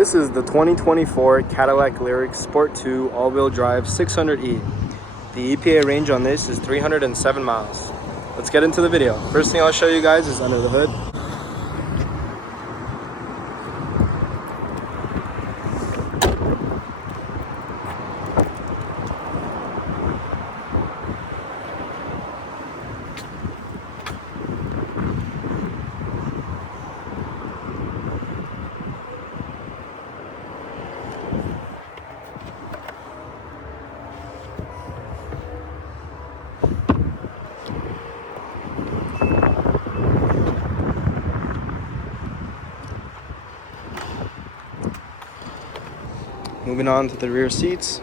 This is the 2024 Cadillac LYRIQ Sport 2 all-wheel drive 600E. The EPA range on this is 307 miles. Let's get into the video. First thing I'll show you guys is under the hood. Moving on to the rear seats.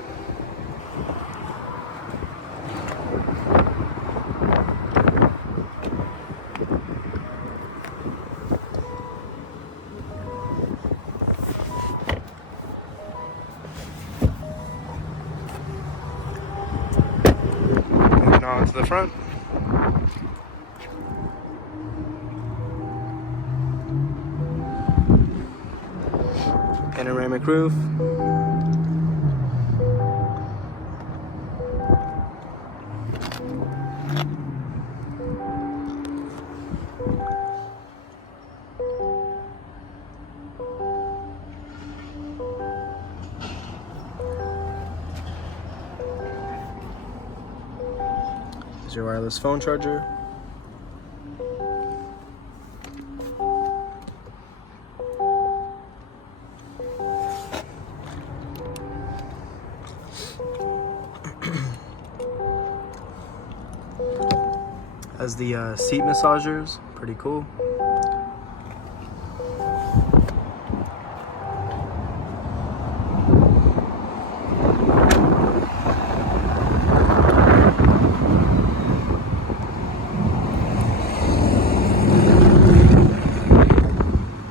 Moving on to the front. Panoramic roof. Here's your wireless phone charger. Has the seat massagers, pretty cool.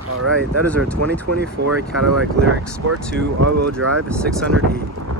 Alright, that is our 2024 Cadillac LYRIQ Sport 2 all-wheel drive 600E.